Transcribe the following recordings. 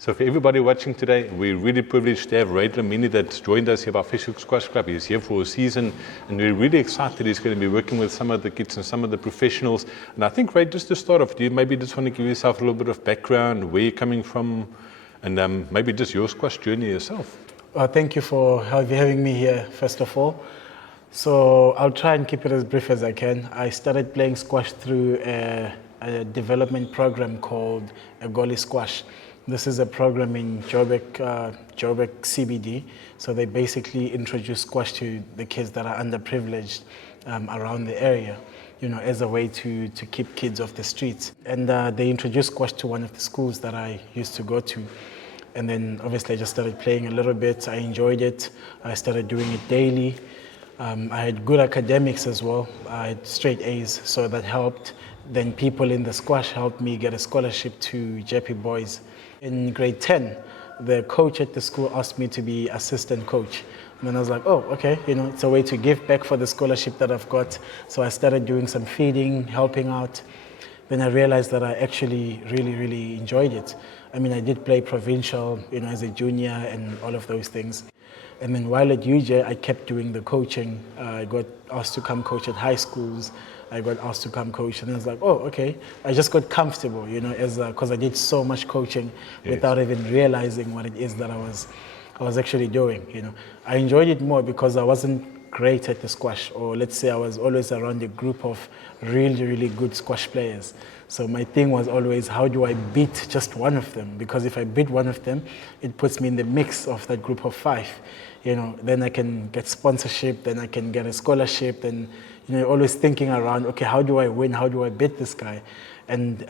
So for everybody watching today, we're really privileged to have Ray Dlamini that's joined us here by Fish Hoek Squash Club. He's here for a season, and we're really excited he's going to be working with some of the kids and some of the professionals. And I think, Ray, just to start off, do you maybe just want to give yourself a little bit of background, where you're coming from, and maybe just your squash journey yourself? Thank you for having me here, first of all. So I'll try and keep it as brief as I can. I started playing squash through a development program called Agoli Squash. This is a program in Joburg CBD. So they basically introduce squash to the kids that are underprivileged around the area, you know, as a way to keep kids off the streets. And they introduced squash to one of the schools that I used to go to. And then obviously I just started playing a little bit. I enjoyed it. I started doing it daily. I had good academics as well. I had straight A's, so that helped. Then people in the squash helped me get a scholarship to JP Boys. In grade 10, the coach at the school asked me to be assistant coach. And then I was like, oh, okay, you know, it's a way to give back for the scholarship that I've got. So I started doing some feeding, helping out. Then I realized that I actually really enjoyed it. I mean, I did play provincial, you know, as a junior and all of those things. And then while at UJ, I kept doing the coaching. I got asked to come coach at high schools. I got asked to come coach, and I was like, oh, okay. I just got comfortable, you know, because I did so much coaching without even realizing what it is that I was actually doing, you know. I enjoyed it more because I wasn't great at the squash, or let's say I was always around a group of really good squash players. So my thing was always, how do I beat just one of them? Because if I beat one of them, it puts me in the mix of that group of 5. You know, then I can get sponsorship, then I can get a scholarship, then, you know, always thinking around, okay, how do I win? How do I beat this guy? And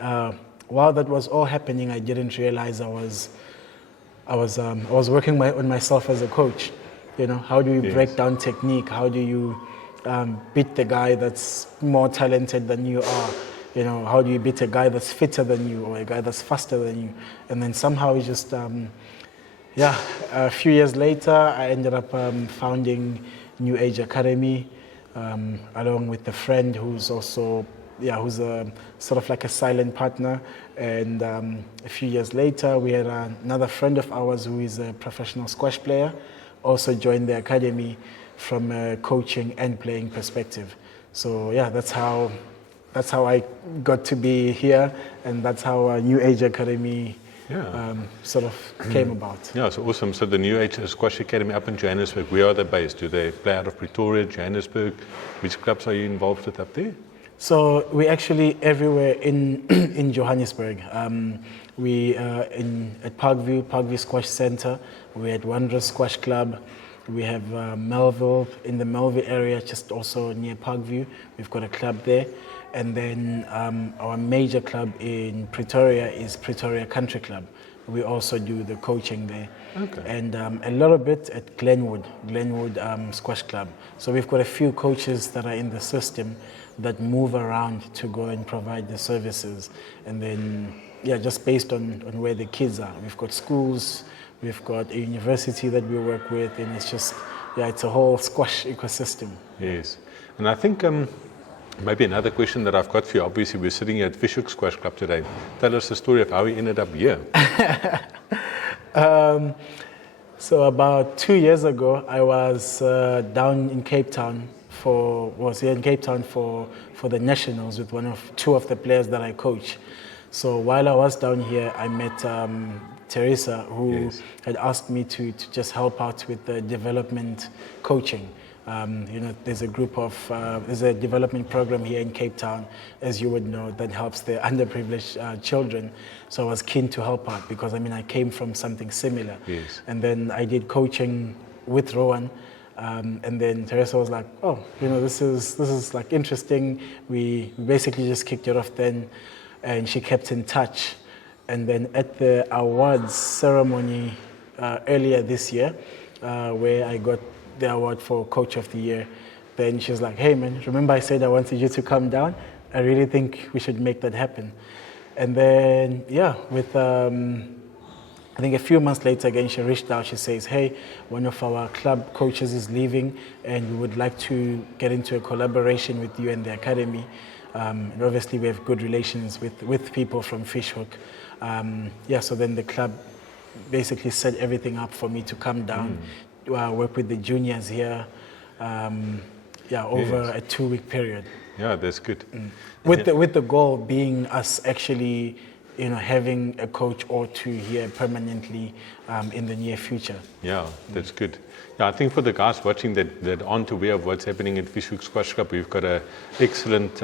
while that was all happening, I didn't realize I was working on myself as a coach. You know, how do you break down technique? How do you beat the guy that's more talented than you are? You know, how do you beat a guy that's fitter than you, or a guy that's faster than you? And then somehow it just, a few years later, I ended up founding NUAG Academy, along with a friend who's also, who's a sort of like a silent partner. And a few years later, we had another friend of ours who is a professional squash player, also joined the academy from a coaching and playing perspective. So yeah, that's how I got to be here, and that's how NUAG Academy sort of came about. Yeah, so awesome. So the NUAG Squash Academy up in Johannesburg, where are they based? Do they play out of Pretoria, Johannesburg? Which clubs are you involved with up there? So we're actually everywhere in Johannesburg. We at Parkview Squash Center. We're at Wanderers Squash Club. We have Melville, in the Melville area, just also near Parkview. We've got a club there. And then our major club in Pretoria is Pretoria Country Club. We also do the coaching there. Okay. And a little bit at Glenwood Squash Club. So we've got a few coaches that are in the system that move around to go and provide the services. And then, just based on where the kids are. We've got schools, we've got a university that we work with, and it's just, it's a whole squash ecosystem. Yes. And I think maybe another question that I've got for you, obviously we're sitting here at Fish Hoek Squash Club today. Tell us the story of how we ended up here. So about 2 years ago, I was down in Cape Town for the nationals with two of the players that I coach. So while I was down here, I met Teresa, who had asked me to just help out with the development coaching. There's a development program here in Cape Town, as you would know, that helps the underprivileged children. So I was keen to help out because, I came from something similar. Yes. And then I did coaching with Rowan. And then Teresa was like, oh, this is like interesting. We basically just kicked it off then, and she kept in touch. And then at the awards ceremony earlier this year, where I got the award for Coach of the Year, then she was like, hey man, remember I said I wanted you to come down? I really think we should make that happen. And then, with I think a few months later again, she reached out. She says, hey, one of our club coaches is leaving and we would like to get into a collaboration with you and the academy. And obviously we have good relations with people from Fish Hoek. So then the club basically set everything up for me to come down, work with the juniors here, over a 2-week period. Yeah, that's good. With the goal being us actually, having a coach or two here permanently in the near future. Yeah, that's good. Yeah, I think for the guys watching that aren't aware of what's happening at Fish Hoek Squash Club, we've got an excellent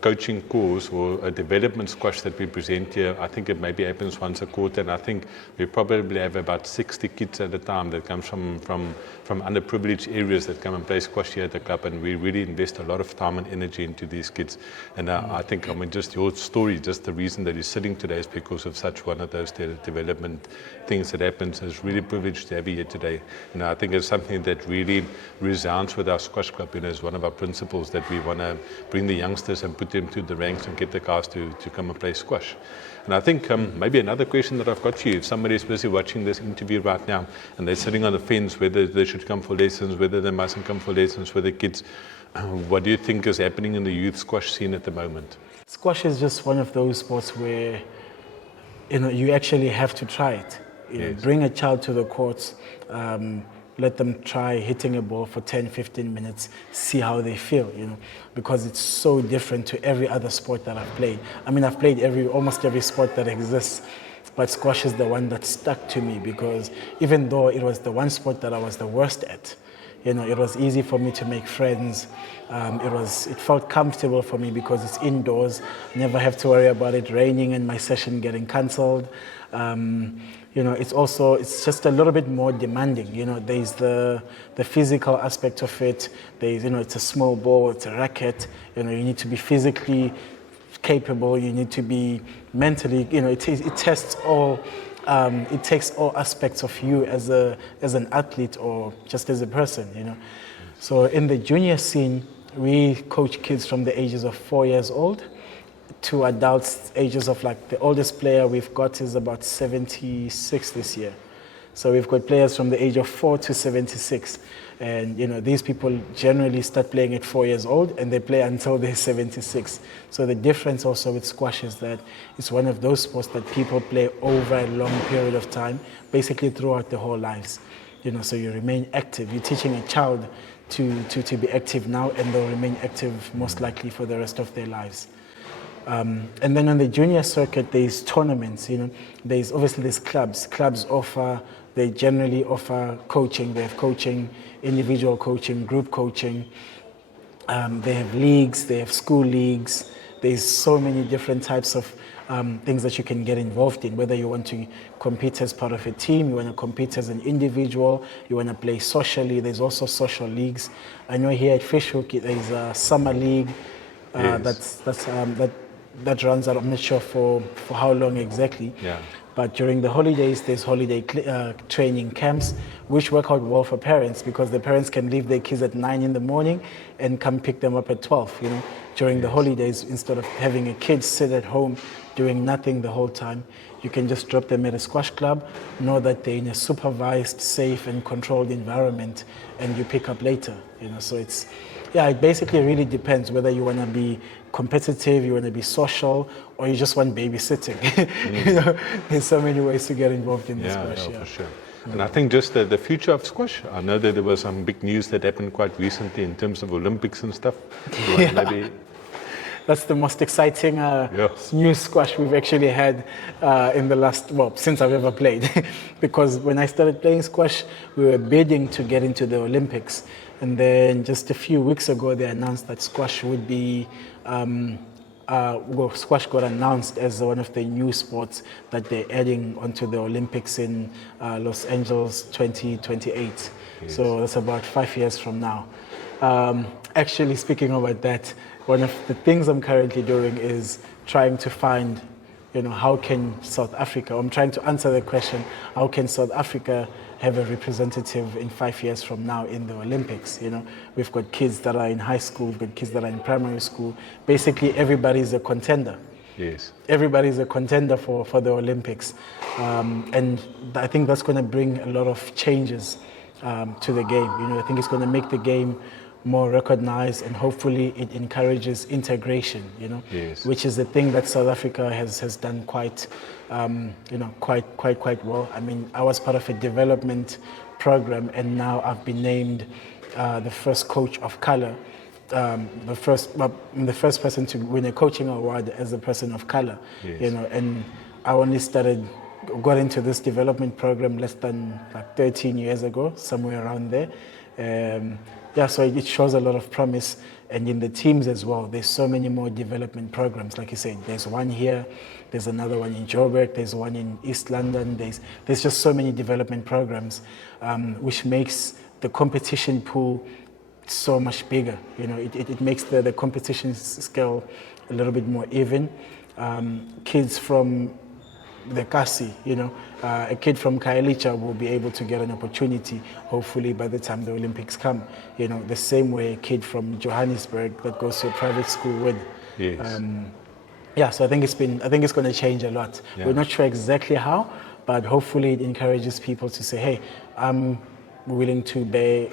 coaching course or a development squash that we present here. I think it maybe happens once a quarter, and I think we probably have about 60 kids at a time that comes from underprivileged areas that come and play squash here at the club, and we really invest a lot of time and energy into these kids. And I think, just your story, just the reason that you're sitting today is because of such one of those development things that happens. It's really privileged to have you here today. And I think it's something that really resounds with our squash club, as one of our principles, that we want to bring the youngsters and put them through the ranks and get the guys to come and play squash. And I think maybe another question that I've got for you, if somebody is busy watching this interview right now and they're sitting on the fence whether they should come for lessons, whether they mustn't come for lessons for the kids, what do you think is happening in the youth squash scene at the moment? Squash is just one of those sports where you actually have to try it. Yes. Bring a child to the courts, let them try hitting a ball for 10-15 minutes, see how they feel, because it's so different to every other sport that I've played. I've played almost every sport that exists, but squash is the one that stuck to me, because even though it was the one sport that I was the worst at, it was easy for me to make friends. It felt comfortable for me because it's indoors. Never have to worry about it raining and my session getting cancelled. It's just a little bit more demanding. There's the physical aspect of it. It's a small ball, it's a racket. You need to be physically capable. You need to be mentally. It tests all. It takes all aspects of you as an athlete or just as a person. So in the junior scene, we coach kids from the ages of 4 years old to adults, ages of the oldest player we've got is about 76 this year. So we've got players from the age of 4 to 76. And these people generally start playing at 4 years old and they play until they're 76. So the difference also with squash is that it's one of those sports that people play over a long period of time, basically throughout the whole lives. So you remain active. You're teaching a child to be active now, and they'll remain active most likely for the rest of their lives. And then on the junior circuit, there's tournaments. There's clubs. They generally offer coaching. They have coaching, individual coaching, group coaching. They have leagues. They have school leagues. There's so many different types of things that you can get involved in, whether you want to compete as part of a team, you want to compete as an individual, you want to play socially. There's also social leagues. I know here at Fish Hoek there's a summer league that runs out. I'm not sure for how long exactly. Yeah. But during the holidays, there's holiday training camps, which work out well for parents because the parents can leave their kids at 9 in the morning and come pick them up at 12, during the holidays. Instead of having a kid sit at home doing nothing the whole time, you can just drop them at a squash club, know that they're in a supervised, safe and controlled environment, and you pick up later, So it basically really depends whether you want to be competitive, you want to be social, or you just want babysitting. There's so many ways to get involved in the squash. For sure. And I think just the future of squash, I know that there was some big news that happened quite recently in terms of Olympics and stuff. Maybe that's the most exciting new squash we've actually had in the last, since I've ever played. Because when I started playing squash, we were bidding to get into the Olympics. And then just a few weeks ago, they announced that squash would be, squash got announced as one of the new sports that they're adding onto the Olympics in Los Angeles 2028. Yes. So that's about 5 years from now. Actually, speaking about that, one of the things I'm currently doing is trying to find, how can South Africa, I'm trying to answer the question, how can South Africa have a representative in 5 years from now in the Olympics? We've got kids that are in high school, we've got kids that are in primary school. Basically, everybody's a contender. Yes. Everybody's a contender for the Olympics. And I think that's going to bring a lot of changes to the game. I think it's going to make the game more recognized, and hopefully it encourages integration, you know, Yes. which is the thing that South Africa has done quite, quite well. I mean, I was part of a development program, and now I've been named the first coach of color, I'm the first person to win a coaching award as a person of color, Yes. you know, and I only got into this development program less than like 13 years ago, somewhere around there. So it shows a lot of promise, and in the teams as well, there's so many more development programs. Like you said, there's one here, there's another one in Joburg, there's one in East London, there's just so many development programs, which makes the competition pool so much bigger. You know, it makes the competition scale a little bit more even. Kids from the Kasi, you know, a kid from Kailicha will be able to get an opportunity, hopefully by the time the Olympics come. You know, the same way a kid from Johannesburg that goes to a private school would. Yes. So I think it's going to change a lot. Yeah. We're not sure exactly how, but hopefully it encourages people to say, hey, I'm willing to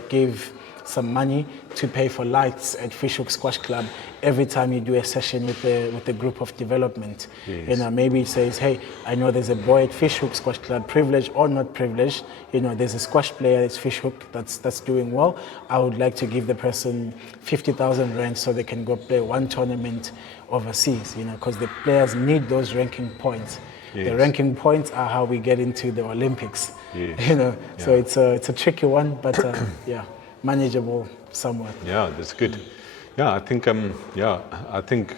give some money to pay for lights at Fish Hoek Squash Club every time you do a session with the group of development. Yes. You know, maybe it says, hey, I know there's a boy at Fish Hoek Squash Club, privileged or not privileged, you know, there's a squash player at Fish Hoek that's doing well. I would like to give the person 50,000 rand so they can go play one tournament overseas, you know, because the players need those ranking points. Yes. The ranking points are how we get into the Olympics. Yes. You know, Yeah. so it's a tricky one, but manageable somewhat. Yeah, that's good. Yeah, I think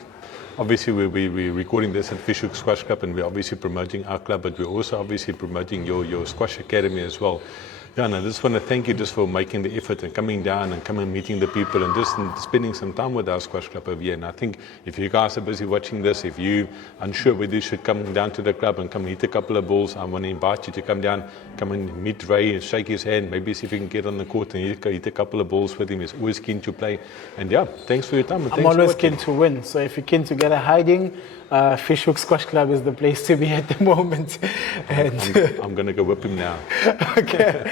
obviously we're recording this at Fish Hoek Squash Club, and we're obviously promoting our club, but we're also obviously promoting your Squash Academy as well. Yeah, and I just want to thank you just for making the effort and coming down and coming and meeting the people and just spending some time with our squash club over here. And I think if you guys are busy watching this, if you're unsure whether you should come down to the club and come hit a couple of balls, I want to invite you to come down, come and meet Ray and shake his hand, maybe see if you can get on the court and hit a couple of balls with him. He's always keen to play. And yeah, thanks for your time. And I'm always keen to win. So if you're keen to get a hiding, Fish Hoek Squash Club is the place to be at the moment. And I'm going to go whip him now. okay.